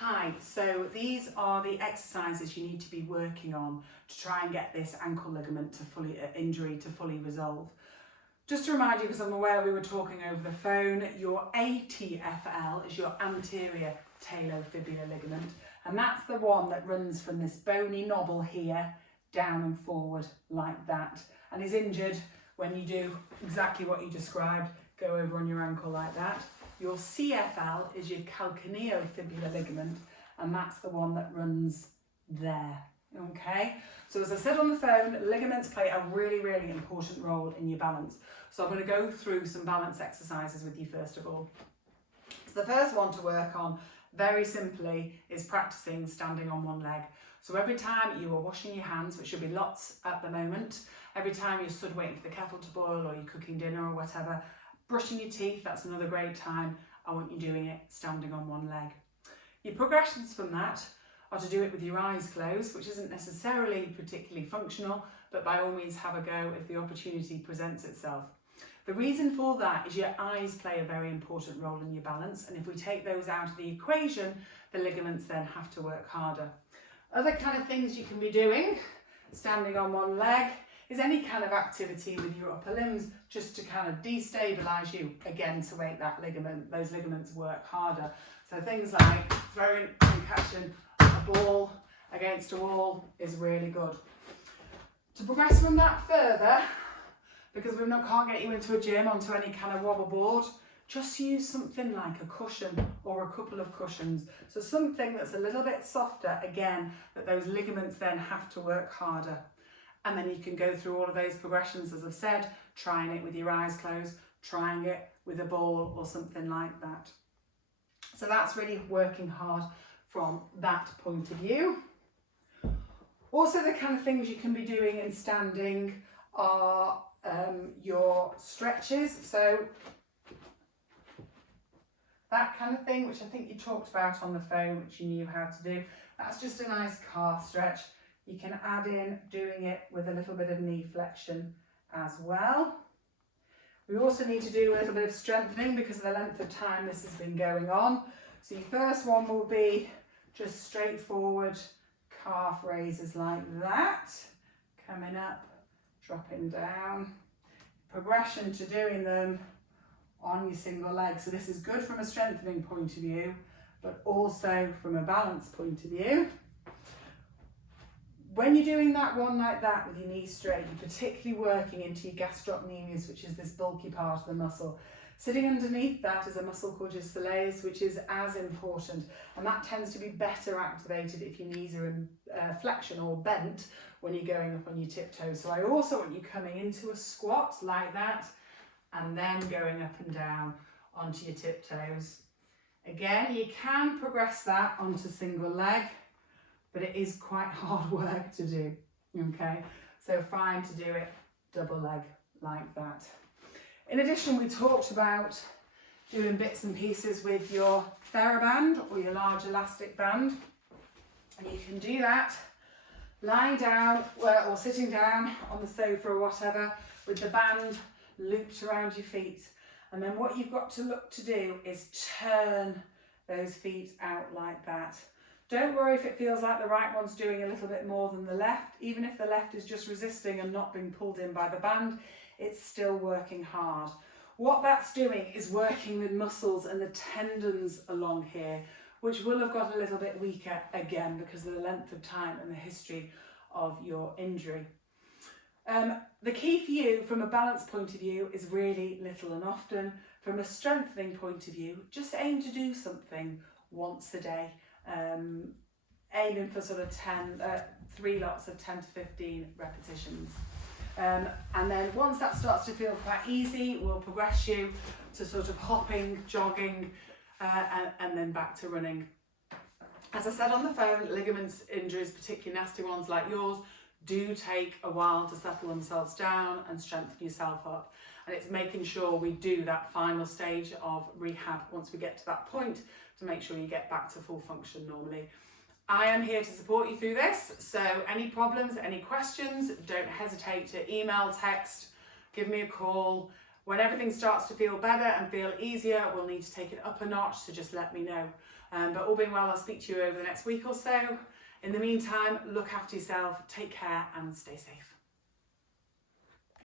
Hi, so these are the exercises you need to be working on to try and get this ankle ligament injury to fully resolve. Just to remind you, because I'm aware we were talking over the phone, your ATFL is your anterior talofibular ligament, and that's the one that runs from this bony knobble here down and forward like that, and is injured when you do exactly what you described, go over on your ankle like that. Your CFL is your calcaneofibular ligament, and that's the one that runs there, okay? So as I said on the phone, ligaments play a really, really important role in your balance. So I'm going to go through some balance exercises with you first of all. So the first one to work on, very simply, is practicing standing on one leg. So every time you are washing your hands, which should be lots at the moment, every time you're stood waiting for the kettle to boil or you're cooking dinner or whatever, brushing your teeth, that's another great time. I want you doing it standing on one leg. Your progressions from that are to do it with your eyes closed, which isn't necessarily particularly functional, but by all means have a go if the opportunity presents itself. The reason for that is your eyes play a very important role in your balance, and if we take those out of the equation, the ligaments then have to work harder. Other kind of things you can be doing, standing on one leg, is any kind of activity with your upper limbs just to kind of destabilise you, again to make those ligaments work harder. So things like throwing and catching a ball against a wall is really good. To progress from that further, because we can't get you into a gym onto any kind of wobble board, just use something like a cushion or a couple of cushions. So something that's a little bit softer, again, that those ligaments then have to work harder. And then you can go through all of those progressions, as I've said, trying it with your eyes closed, trying it with a ball or something like that. So that's really working hard from that point of view. Also, the kind of things you can be doing in standing are your stretches. So that kind of thing, which I think you talked about on the phone, which you knew how to do, that's just a nice calf stretch. You can add in doing it with a little bit of knee flexion as well. We also need to do a little bit of strengthening because of the length of time this has been going on. So your first one will be just straightforward calf raises like that, coming up, dropping down. Progression to doing them on your single leg. So this is good from a strengthening point of view, but also from a balance point of view. When you're doing that one like that with your knees straight, you're particularly working into your gastrocnemius, which is this bulky part of the muscle. Sitting underneath that is a muscle called your soleus, which is as important, and that tends to be better activated if your knees are in flexion or bent when you're going up on your tiptoes. So I also want you coming into a squat like that, and then going up and down onto your tiptoes. Again, you can progress that onto single leg, but it is quite hard work to do, okay? So fine to do it double leg like that. In addition, we talked about doing bits and pieces with your TheraBand or your large elastic band. And you can do that lying down or sitting down on the sofa or whatever with the band looped around your feet. And then what you've got to look to do is turn those feet out like that. Don't worry if it feels like the right one's doing a little bit more than the left. Even if the left is just resisting and not being pulled in by the band, it's still working hard. What that's doing is working the muscles and the tendons along here, which will have got a little bit weaker again because of the length of time and the history of your injury. The key for you from a balance point of view is really little and often. From a strengthening point of view, just aim to do something once a day. Aiming for sort of 3 lots of 10 to 15 repetitions. And then once that starts to feel quite easy, we'll progress you to sort of hopping, jogging, and then back to running. As I said on the phone, ligaments injuries, particularly nasty ones like yours, do take a while to settle themselves down and strengthen yourself up. And it's making sure we do that final stage of rehab once we get to that point to make sure you get back to full function normally. I am here to support you through this, so any problems, any questions, don't hesitate to email, text, give me a call. When everything starts to feel better and feel easier, we'll need to take it up a notch, so just let me know. But all being well, I'll speak to you over the next week or so. In the meantime, look after yourself, take care and stay safe.